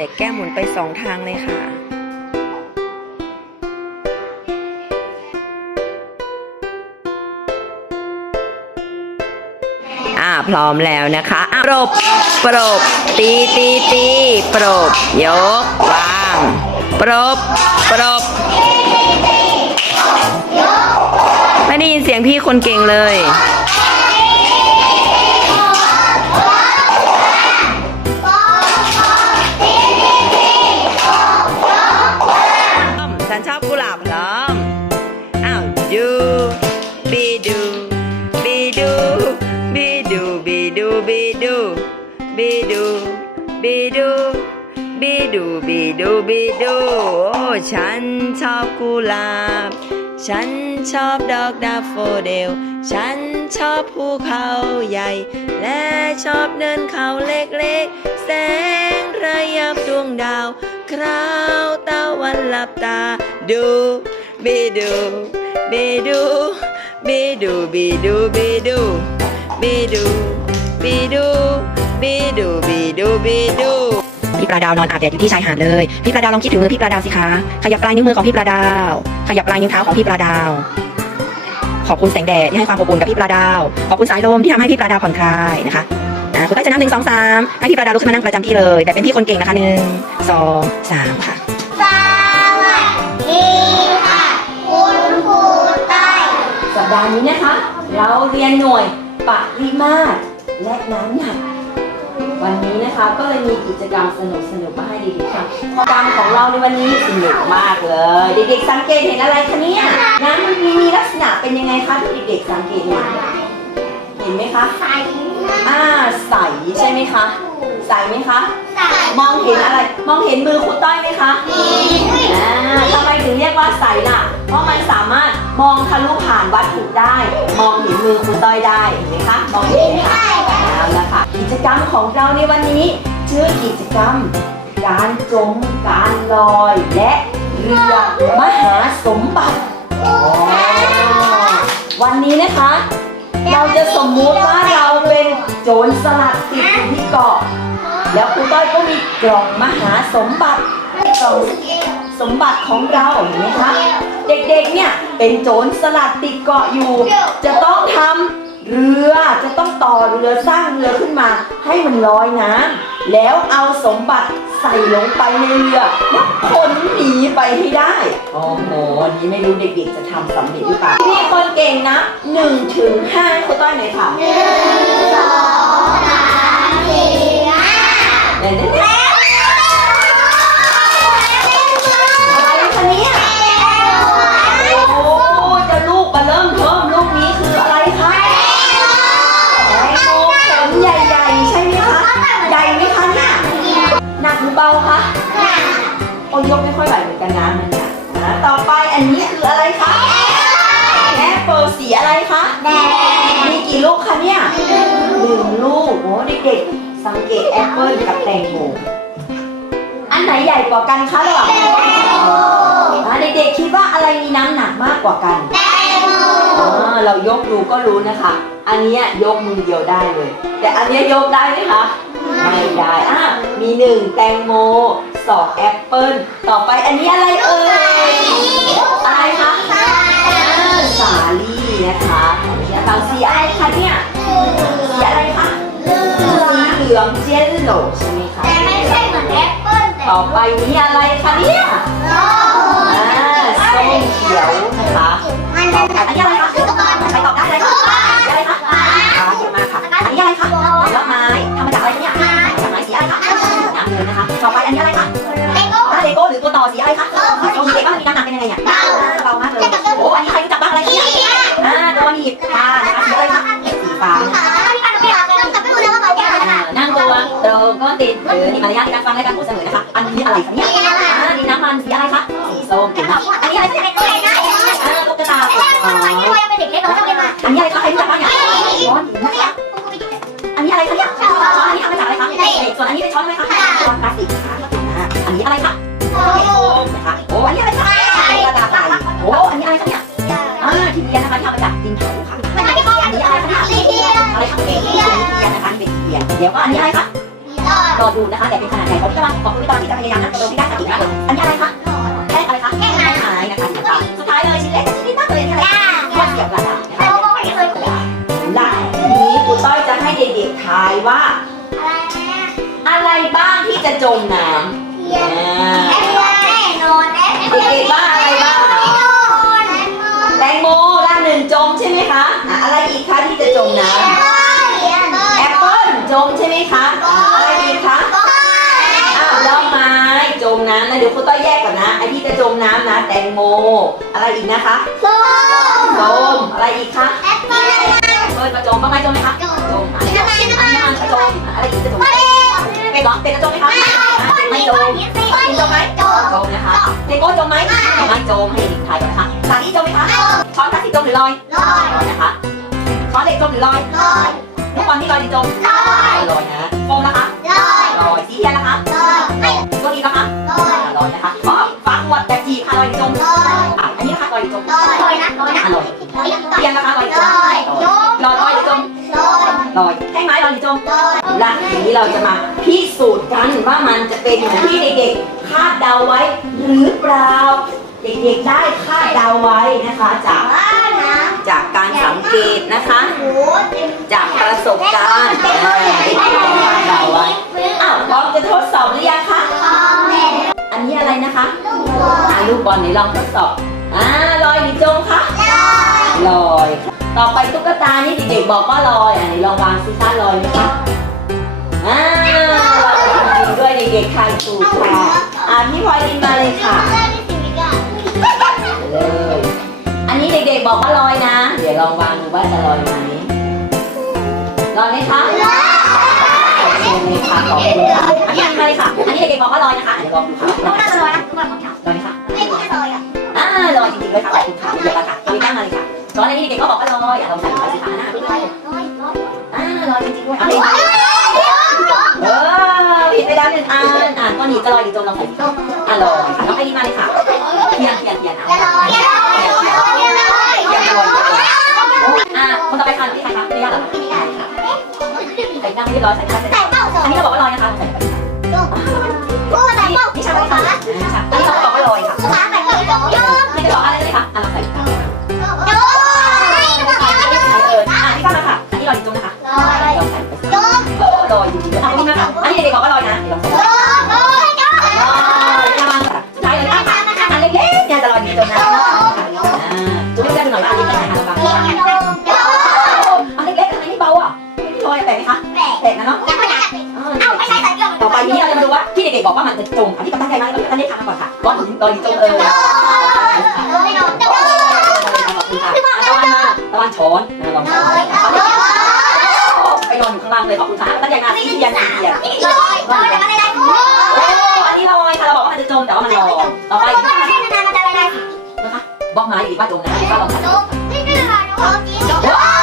แจกแก้หมุนไปสองทางเลยค่ะ อ่าพร้อมแล้วนะคะอะปรบ ปรบ ตีตีตีปรบ ยก วาง ปรบ ปรบ ไม่ได้ยินเสียงพี่คนเก่งเลย บีดูบีดูโอ้ฉันชอบกุหลาบ ฉันชอบดอกดาฟโฟเดล ฉันชอบภูเขาใหญ่ และชอบเนินเขาเล็กๆ แสงระยับดวงดาว คราวตะวันหลับตา ดูบีดูบีดูบีดูบีดูบีดูบีดูบีดูบีดูบีดูบีดู ปลาดาวนอนอาบแดดอยู่ที่ชายหาดเลย พี่ปลาดาวลองคิดถึงมือพี่ปลาดาวสิคะ ขยับปลายนิ้วมือของพี่ปลาดาว ขยับปลายนิ้วเท้าของพี่ปลาดาว ขอบคุณแสงแดดที่ให้ความอบอุ่นกับพี่ปลาดาว ขอบคุณสายลมที่ทำให้พี่ปลาดาวผ่อนคลายนะคะอ่าคุณต้จะนับหนึ่งสองสามให้พี่ปลาดาวลุกขึ้นมานั่งประจำที่เลย แต่เป็นพี่คนเก่งนะคะหนึ่งสองสามค่ะ สวัสดีค่ะ คุณครูต้ยสัปดาห์นี้นะคะ เราเรียนหน่วยปริมาตรและน้ำหนัก วันนี้นะคะก็เลยมีกิจกรรมสนุกสนุกๆมาให้เด็กๆทำกิจกรรมของเราในวันนี้สนุกมากเลย เด็กๆสังเกตเห็นอะไรคะเนี่ยน้ำมันมีลักษณะเป็นยังไงคะที่เด็กๆสังเกตเห็นเห็นไหมคะใส่อ่าใสใช่ไหมคะ ใสไหมคะใส่มองเห็นอะไร มองเห็นมือครูต้อยไหมคะอ่าทำไมถึงเรียกว่าใสล่ะ เพราะมันสามารถมองทะลุผ่านวัตถุได้ มองเห็นมือคุณต้อยได้เห็นไหมคะ มองเห็นไหมคะเอาละค่ะ กิจกรรมของเราในวันนี้ ชื่อกิจกรรม การจม การลอย และเรือมหาสมบัติอ๋อวันนี้นะคะ เราจะสมมุติว่าเราเป็นโจรสลัดติดอยู่ที่เกาะ แล้วครูต้อยก็มีกล่องมหาสมบัติกล่องสมบัติของเราเห็นไหมคะเด็กๆเนี่ยเป็นโจรสลัดติดเกาะอยู่ จะต้องทำเรือจะต้องต่อเรือสร้างเรือขึ้นมา ให้มันลอยน้ำแล้วเอาสมบัติใส่ลงไปในเรือแล้วคน นีไปให้ได้ โอ้โหอันนี้ไม่รู้เด็กๆจะทำสำเร็จหรือเปล่านี่คนเก่งนะหนึ่งถึงห้าคุณต้อยหน่อยค่ะ หนึ่งสองสามสี่ โอ้ยกไม่ค่อยไหวเหมือนกันนะมันเนี่ยนะต่อไปอันนี้คืออะไรคะแอปเปิลสีอะไรคะแดงมีกี่ลูกคะเนี่ยหนึ่งลูกโอ้เด็กๆสังเกตแอปเปิลกับแตงโมอันไหนใหญ่กว่ากันคะระหว่างอ่าเด็กๆคิดว่าอะไรมีน้ำหนักมากกว่ากันแตงโมอ่าเรายกดูก็รู้นะคะ อันเนี้ยยกมือเดียวได้เลย แต่อันเนี้ยยกได้ไหมคะไม่ได้อะมีหนึ่งแตงโม สองแอปเปิลต่อไปอันนี้อะไรเอ่ยอะไรคะอ่าสาลี่นะคะขออนุญาตฟังสีอะไรคะเนี่ยสีอะไรคะสีเหลืองเจลโลใช่ไหมคะแต่ไม่ใช่เหมือนแอปเปิ้ลแต่ต่อไปนี้อะไรคะเนี่ยโอ้อ่าส้มเขียวนะคะมันเป็นอันนี้อะไรคะ นะมีการฟังรายการโหเสมอนะคะ อันนี้อะไรคะเนี่ยอ่ามีน้ำมันสีอะไรคะ สีส้มเห็นไหมอันนี้อะไรคะเนี่ยอ่าตุ๊กตาอ๋ออันนี้อะไรคะใครรู้จักบ้างเนี่ยร้อนนะคะอันนี้อะไรคะเนี่ยช้อนอันนี้ทำมาจากอะไรคะส่วนอันนี้เป็นช้อนอะไรคะช้อนพลาสติกนะคะอันนี้อะไรคะโฟมนะคะโอ้อันนี้อะไรคะตุ๊กตาไก่โอ้อันนี้อะไรคะเนี่ยาทีเดียนะคะที่ทำมาจากดินเผาค่ะอันนี้อะไรคะเนี่ยอะไรคะเป็นเทียนะคะเป็นเทียเดี๋ยวก็อันนี้อะไรคะ รอดูนะคะแต่เป็นขนาดใหญ่ของพี่ตะวันของพี่ตะวันที่จะพยายามนั่งตรงที่ได้ค่ะอีกนะอันนี้อะไรคะแค่อะไรคะแค่ไม้นะคะสุดท้ายเลยชิ้นเล็กชิ้นนิดมากเลยนี่อะไรข้อเสียบกระดาษนะคะล่ะทีนี้ครูต้อยจะให้เด็กๆทายว่า อะไรบ้างที่จะจมน้ำอ่าแตงโมล่างหนึ่งจมใช่ไหมคะอะอะไรอีกคะที่จะจมน้ำแอปเปิ้ลจ มใช่ไหมคะอะอะไรอีกคะอ้าวดอกไม้จมน้ำนะเดี๋ยวครูต้อยแยกก่อนนะไอที่จะจมน้ำนะ แตงโม อะไรอีกนะคะจมอะไรอีกคะเปิดกระจมบ้างไหมจมไหมคะจมอะไรอีกอันนี้มันกระจมอะไรอีกจะจมเป็ดเหรอเป็ดจะจมไหมคะไม่จมกินจมไหมจมนะคะเลโก้จมไหมไม่จมให้เด็กถ่ายก่อนนะคะสาลี่จมไหมคะช้อนพลาสติกจมหรือลอยลอยนะคะช้อนเหล็กจมหรือลอยลู กบอลที่ลอยหรือจมลอยนะโฟมนะคะลอยสีเทียนนะคะตัวนี้นะคะลอยนะคะฟ้าฟ้าขวดแบบจีค่ะลอยหรือจมอะอันนี้นะคะลอยหรือจมอะลอยเทียนนะคะลอยหรือจมลอยลอยหรือจมลอยแท่งไม้ลอยหรือจมและทีนี้เราจะมาพิสูจน์กันว่ามันจะเป็นเหมือนที่เด็กๆคาดเดาไว้หรือเปล่า เด็กๆได้คาดเดาไว้นะคะจากจากการสังเกตนะคะจากประสบการณ์อ่าเด็กๆได้คาดเดาไว้อ้าวพร้อมจะทดสอบหรือยังคะอันนี้อะไรนะคะอ่าลูกบอลไหนลองทดสอบอ่าลอยหรือจมคะลอยต่อไปตุ๊กตานี่เด็กๆบอกว่าลอยอะไหนลองวางซิซ่าลอยไหมคะอ่าลอยจริงๆด้วยเด็กๆทายถูกค่ะอ่าพี่พลอยลินมาเลยค่ะ อันนี้เด็กๆบอกว่าลอยนะ เดี๋ยวลองวางดูว่าจะลอยไหมลอยไหมคะโอเคเลยค่ะขอบคุณค่ะอันนี้มาเลยค่ะ อันนี้เด็กๆบอกว่าลอยนะคะเดี๋ยวลองดูค่ะลอยไหมคะอ่าลอยจริงๆเลยค่ะขอบคุณค่ะเดี๋ยวกันค่ะเอาไปตั้งมาเลยค่ะตอนนี้เด็กๆก็บอกว่าลอยอะลองใส่ไปสิคะหน้าด้วยอ่าลอยจริงๆด้วยเอาเลยเออผิดไปแล้วหนึ่งอันอะก้อนหินจะลอยหรือจมลองใส่สิคะอะลอยค่ะน้องไอรีนมาเลยค่ะเทียนเทียนเทียนเอาอะคนต่อไปค่ะพี่ ใครคะพี่ยาเหรอใส่หน้าไม่เรียบร้อยใส่หน้าเสร็จอันนี้เราบอกว่าลอยนะคะ ใส่ไปสิคะนี่ชาค่ะนี่ชาอันนี้ะไม่ลอยแปลกไหมคะแปลกนะเนาะต่อไปนี้เราจะมาดูว่าที่เด็กๆบอกว่ามันจะจมอันนี้ก็ตั้งใจมากแล้วก็ตั้ทำมาก่อนค่ะก้อนหินลอยจมเออขอบคุณค่ะตะวันมาตะวันช้อนนะลองไปนอนอยู่ข้างล่างเลยขอบคุณค่ะตั้งใจงานที่เทียนที่เทียนโอ้อันนี้ลอยค่ะเราบอกว่ามันจะจมแต่ว่ามันลอยต่อไปนะคะบอกไม้อีกว่าจมนะก็ลองใส่บอก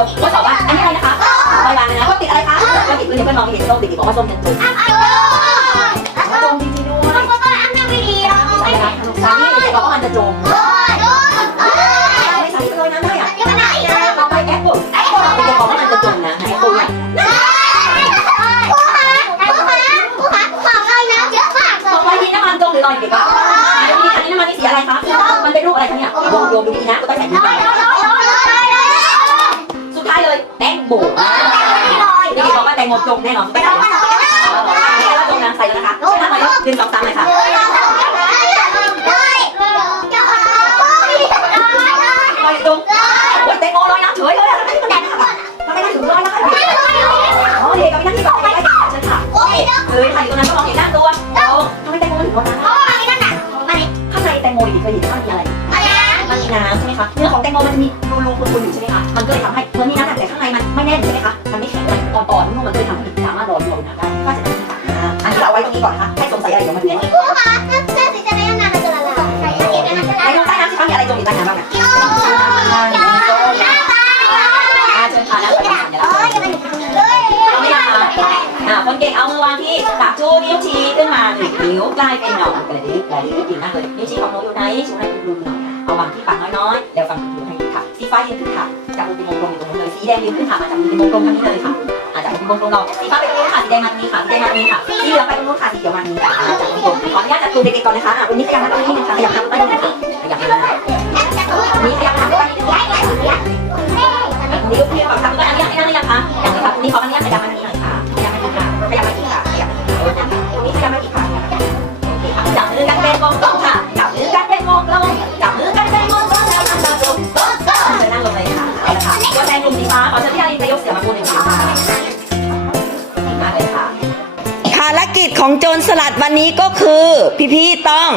คนก็ตอบว่าอันนี้อะไรนะคะลอยวางนะก็ติดอะไรคะก็ติดพื้นเพื่อนมองเห็นส้มติดบอกว่าส้มจะจมจมจริงๆด้วยใช่ไหมคะลูกชายนี่บอกว่ามันจะจมไม่ใช่ลอยน้ำได้อะต่อไปแอปเปิ้ลแอปเปิ้ลเด็กบอกว่ามันจะจมนะแอปเปิ้ลเนี่ยต่อไปนี่น้ำมันจมหรือลอยเด็กอะอันนี้อันนี้น้ำมันนี่สีอะไรคะมันเป็นรูปอะไรคะเนี่ยรวมรวมดูดีนะก็ต้องใส่ดีไปสุดท้าย เลยแตงโมเด็กบอกว่าแตงโมจมแน่นอนไม่ใส่ไม่ใส่ว่าจมน้ำใส่เลยนะคะน้ำมายกดึงสองสามเลยค่ะ วมันช่วยทำให้สามารถรอรวมน้ได้ก็จะเป็นที่สามนะอันนี้เราเอาไว้ตรงนี้ก่อนค่ะให้สงสัยอะไรเดี๋ยวมาดูกันครูคะถ้าเสื้อสีจะไม่ยังนานจะละลายใส่เก็บนะจะละลายในน้องใต้น้ำที่เขามีอะไรจมอยู่ใต้น้ำบ้างอะอาเชิญค่ะนะคนเก่งเอามือวางที่ปากจู้นิ้วชี้ขึ้นมาหนึ่งนิ้วใกล้เป็นหนอนกระดิ่งกระดิ่งดีมากเลยนิ้วชี้ของโนูอยู่ไหนชูให้ดูหน่อยเอาวางที่ปากน้อยๆแล้วฟัง ฟ้ายืนขึ้นค่ะจับมือเป็นวงกลมอยู่ตรงนี้เลยสีแดงยืนขึ้นค่ะมาจากมือเป็นวงกลมทางนี้เลยค่ะอาจับมือเป็นวงกลมเราสีฟ้าไปตรงนู้นค่ะสีแดงมาตรงนี้ค่ะสีแดงมาตรงนี้ค่ะสีเหลืองไปตรงนู้นค่ะสีเขียวมาตรงนี้ค่ะจากวงกลมขออนุญาตจับกลุ่มเด็กๆก่อนนะคะอะวันนี้ขยับมาตรงนี้นะคะขยับมาตรงนี้นะคะขยับมานี่ขยับมาตรงนี้นิ้วเพียงกับทำก็อันนี้อันนี้นะคะอย่างนี้ค่ะนี่ขออันนี้ขยับมาตรงนี้ ของโจรสลัดวันนี้ก็คือ พี่ๆต้อง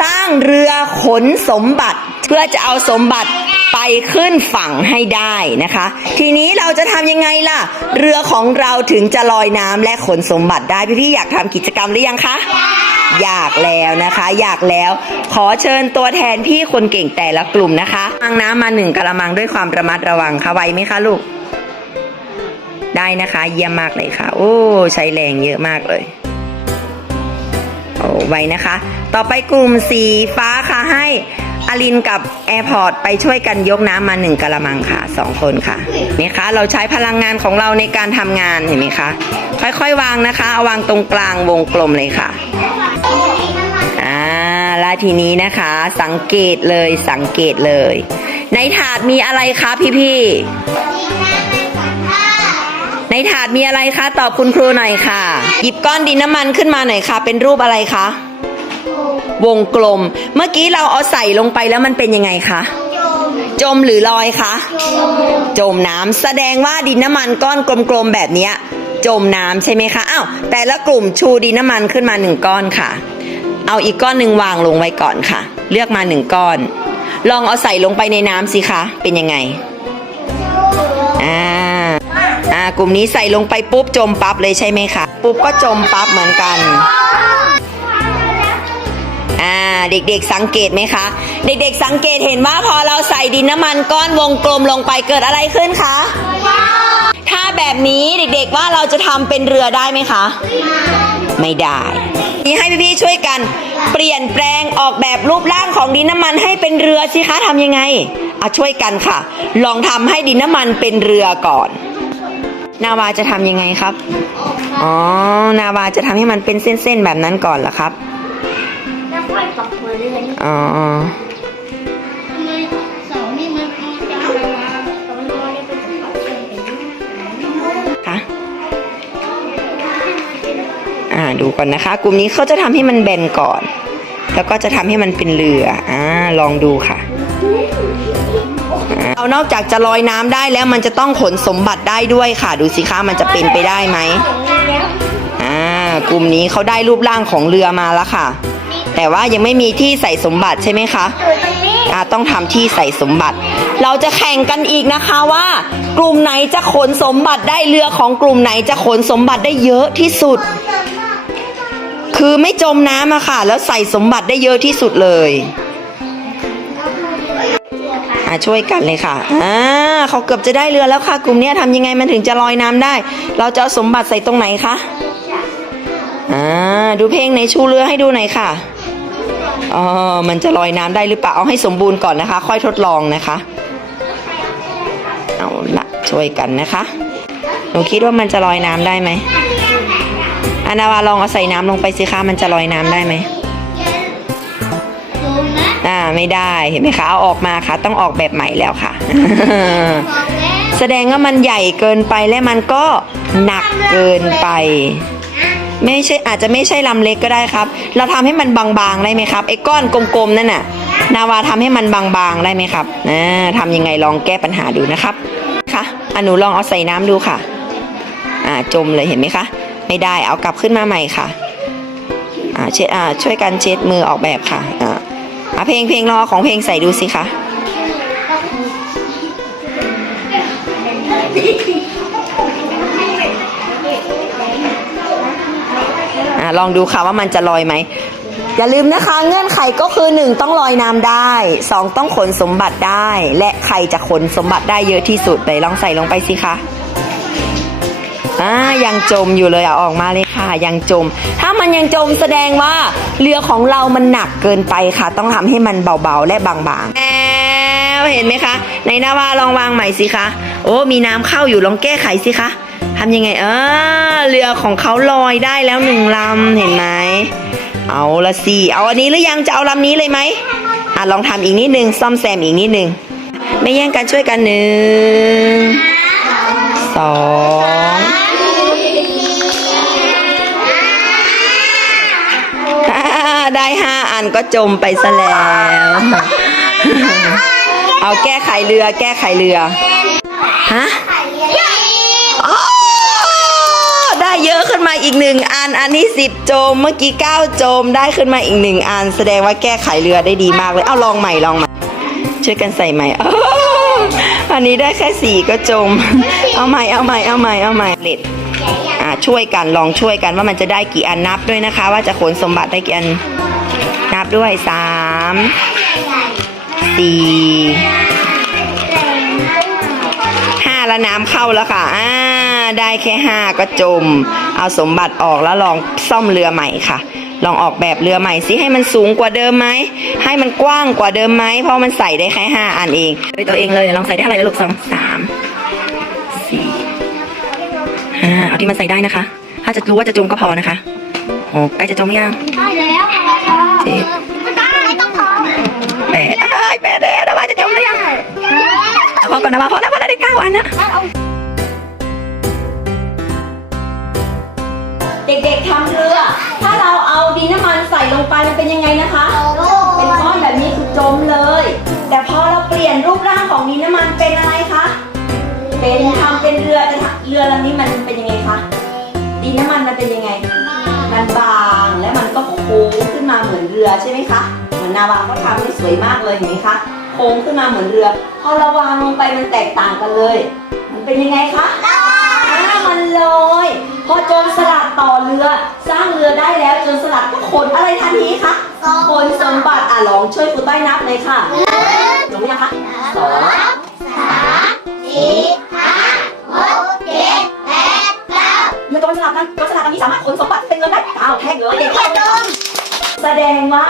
สร้างเรือขนสมบัติ เพื่อจะเอาสมบัติไปขึ้นฝั่งให้ได้นะคะ ทีนี้เราจะทำยังไงล่ะ เรือของเราถึงจะลอยน้ำและขนสมบัติได้พี่ๆอยากทำกิจกรรมหรือยังคะอยากแล้วนะคะ อยากแล้วขอเชิญตัวแทนพี่คนเก่งแต่ละกลุ่มนะคะวางน้ำมาหนึ่งกระมังด้วยความระมัดระวังค่ะไวไหมคะลูก ได้นะคะ เยี่ยมมากเลยค่ะ โอ้ ใช้แรงเยอะมากเลย ไว้นะคะ ต่อไปกลุ่มสีฟ้าค่ะให้อลินกับแอร์พอร์ตไปช่วยกันยกน้ำมาหนึ่งกะละมังค่ะสองคนค่ะนี่คะเราใช้พลังงานของเราในการทำงานเห็นไหมคะ ค่อยๆวางนะคะเอาวางตรงกลางวงกลมเลยค่ะอ่าแล้วทีนี้นะคะ สังเกตเลยสังเกตเลย ในถาดมีอะไรคะพี่ๆใน ถาดมีอะไรคะ ตอบคุณครูหน่อยค่ะ หยิบก้อนดินน้ำมันขึ้นมาหน่อยค่ะ เป็นรูปอะไรคะ วงกลม เมื่อกี้เราเอาใส่ลงไปแล้วมันเป็นยังไงคะ จมหรือลอยคะ จมน้ำแสดงว่าดินน้ำมันก้อนกลมๆแบบเนี้ยจมน้ำใช่ไหมคะ อ้าว แต่ละกลุ่มชูดินน้ำมันขึ้นมาหนึ่งก้อนค่ะ เอาอีกก้อนหนึ่งวางลงไว้ก่อนค่ะ เลือกมาหนึ่งก้อน ลองเอาใส่ลงไปในน้ำสิคะ เป็นยังไงากลุ่มนี้ใส่ลงไปปุ๊บจมปั๊บเลยใช่ไหมคะ ปุ๊บก็จมปั๊บเหมือนกัน อ่าเด็กๆสังเกตไหมคะ เด็กๆสังเกตเห็นว่าพอเราใส่ดินน้ำมันก้อนวงกลมลงไปเกิดอะไรขึ้นคะ ถ้าแบบนี้เด็กๆว่าเราจะทำเป็นเรือได้ไหมคะ ไม่ได้นี่ให้พี่ๆช่วยกันเปลี่ยนแปลงออกแบบรูปร่างของดินน้ำมันให้เป็นเรือสิคะทำยังไงอะช่วยกันค่ะ ลองทำให้ดินน้ำมันเป็นเรือก่อน นาวาจะทำยังไงครับ อ๋อ นาวาจะทำให้มันเป็นเส้นๆแบบนั้นก่อนเหรอครับ แล้วค่อยปักหัวเรือนี่อ๋อทำไมเสานี่มันมีจานมาตอนนี้ได้เป็นปักเชือกเป็นค่ะอ่า ดูก่อนนะคะ กลุ่มนี้เขาจะทำให้มันแบนก่อน แล้วก็จะทำให้มันเป็นเรือ อ่า ลองดูค่ะอ่าเอา นอกจากจะลอยน้ำได้แล้วมันจะต้องขนสมบัติได้ด้วยค่ะ ดูสิคะมันจะเป็นไปได้ไหมอ่ากลุ่มนี้เขาได้รูปร่างของเรือมาแล้วค่ะ แต่ว่ายังไม่มีที่ใส่สมบัติใช่ไหมคะอยู่ตรงนี้อ่าต้องทำที่ใส่สมบัติ เราจะแข่งกันอีกนะคะว่า กลุ่มไหนจะขนสมบัติได้เรือของกลุ่มไหนจะขนสมบัติได้เยอะที่สุด คือไม่จมน้ำอะค่ะ แล้วใส่สมบัติได้เยอะที่สุดเลย ช่วยกันเลยค่ะอ่าเขาเกือบจะได้เรือแล้วค่ะ กลุ่มนี้ทำยังไงมันถึงจะลอยน้ำได้ เราจะเอาสมบัติใส่ตรงไหนคะอ่าดูเพลงในชูเรือให้ดูหน่อยค่ะอ๋อมันจะลอยน้ำได้หรือเปล่าเอาให้สมบูรณ์ก่อนนะคะ ค่อยทดลองนะคะ เอาละช่วยกันนะคะหนูคิดว่ามันจะลอยน้ำได้ไหมอนาวาลองเอาใส่น้ำลงไปสิคะมันจะลอยน้ำได้ไหม ไม่ได้เห็นไหมคะเอาออกมาค่ะ ต้องออกแบบใหม่แล้วค่ะ แสดงว่ามันใหญ่เกินไปและมันก็หนักเกินไป ไม่ใช่อาจจะไม่ใช่ลำเล็กก็ได้ครับ เราทำให้มันบางๆได้ไหมครับไอ้ก้อนกลมๆนั่นน่ะ นาวาทำให้มันบางๆได้ไหมครับอ่าทำยังไงลองแก้ปัญหาดูนะครับค่ะอนูลองเอาใส่น้ำดูค่ะ อ่าจมเลยเห็นไหมคะ ไม่ได้เอากลับขึ้นมาใหม่ค่ะอ่าเช็ดอ่าช่วยกันเช็ดมือออกแบบค่ะอ่า อะเพลงเพลงรอของเพลงใส่ดูสิคะอะลองดูค่ะว่ามันจะลอยไหม อย่าลืมนะคะ เงื่อนไขก็คือ 1 ต้องลอยน้ำได้ 2 ต้องขนสมบัติได้ และใครจะขนสมบัติได้เยอะที่สุดไหนลองใส่ลงไปสิคะ อ่ายังจมอยู่เลยอะออกมาเลยค่ะยังจม ถ้ามันยังจมแสดงว่าเรือของเรามันหนักเกินไปค่ะ ต้องทำให้มันเบาๆและบางๆแล้วเห็นไหมคะ ในนาวาลองวางใหม่สิคะโอ้มีน้ำเข้าอยู่ลองแก้ไขสิคะทำยังไงเออเรือของเขาลอยได้แล้วหนึ่งลำเห็นไหมเอาละสิเอาอันนี้หรือยังจะเอาลำนี้เลยไหมอะลองทำอีกนิดนึงซ่อมแซมอีกนิดนึงไม่แย่งกันช่วยกันหนึ่งสองันก็จมไปซะแล้ว เอาแก้ไขเรือ แก้ไขเรือ ฮะได้เยอะขึ้นมาอีกหนึ่งอัน อันนี้สิบโจม เมื่อกี้เก้าโจม ได้ขึ้นมาอีกหนึ่งอัน แสดงว่าแก้ไขเรือได้ดีมากเลย เอาลองใหม่ลองใหม่ ช่วยกันใส่ใหม่ออันนี้ได้แค่สี่ก็จม เอาใหม่ เอาใหม่ เอาใหม่ เอาใหม่เล็ดช่วยกันลองช่วยกันว่ามันจะได้กี่อันนับด้วยนะคะ ว่าจะขนสมบัติได้กี่อัน บด้วยสามสี่ห้าแล้วน้ำเข้าแล้วค่ะอ่าได้แค่ห้าก็จม เอาสมบัติออกแล้วลองซ่อมเรือใหม่ค่ะ ลองออกแบบเรือใหม่สิให้มันสูงกว่าเดิมไหม ให้มันกว้างกว่าเดิมไหม เพราะมันใส่ได้แค่ห้าอันเองด้วยตัวเองเลย ลองใส่ได้เท่าไหร่ลูกสองสามสี่ห้าเอาที่มันใส่ได้นะคะ ถ้าจะรู้ว่าจะจมก็พอนะคะโอ้ใกล้จะจมยังได้แล้ว เจ็ดไม่ได้ต้องพอแปดอ้ยแปดแล้วนะว่าจะจมหรือยังพอก่อนนะว่าพอแล้วพอแล้วได้เก้าอันนะ เด็กๆทำเรือ ถ้าเราเอาดินน้ำมันใส่ลงไปมันเป็นยังไงนะคะ เป็นก้อนแบบนี้คือจมเลย แต่พอเราเปลี่ยนรูปร่างของดินน้ำมันเป็นอะไรคะ เป็นทำเป็นเรือแต่เรือลำนี้มันเป็นยังไงคะ ดินน้ำมันมันเป็นยังไง มันบางและมันก็โค้งขึ้นมาเหมือนเรือใช่ไหมคะเหมือนนาวาเขาทำได้สวยมากเลยเห็นไหมคะโค้งขึ้นมาเหมือนเรือพอเราวางลงไปมันแตกต่างกันเลย มันเป็นยังไงคะอ่ามันลอยพอโจรสลัดต่อเรือ สร้างเรือได้แล้วโจรสลัดก็ขนอะไรทันทีคะขนสมบัติอะลองช่วยครูต้อยนับเลยค่ะลงยังคะสองสี่ห้า เรือโจรสลัดนั้นโจรสลัดอันนี้สามารถขนสมบัติเป็นเงินได้เก้าแท่งเลยเด็กเจ็ดโดนแสดงว่า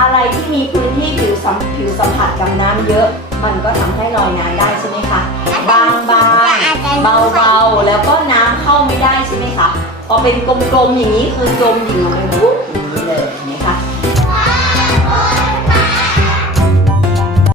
อะไรที่มีพื้นที่ผิวสัมผิวสัมผัสกับน้ำเยอะ มันก็ทำให้ลอยน้ำได้ใช่ไหมคะบางบางเบาเบาๆแล้วก็น้ำเข้าไม่ได้ใช่ไหมคะพอเป็นกลมๆอย่างนี้คือจมอยู่ในปุ๊บอย่างนี้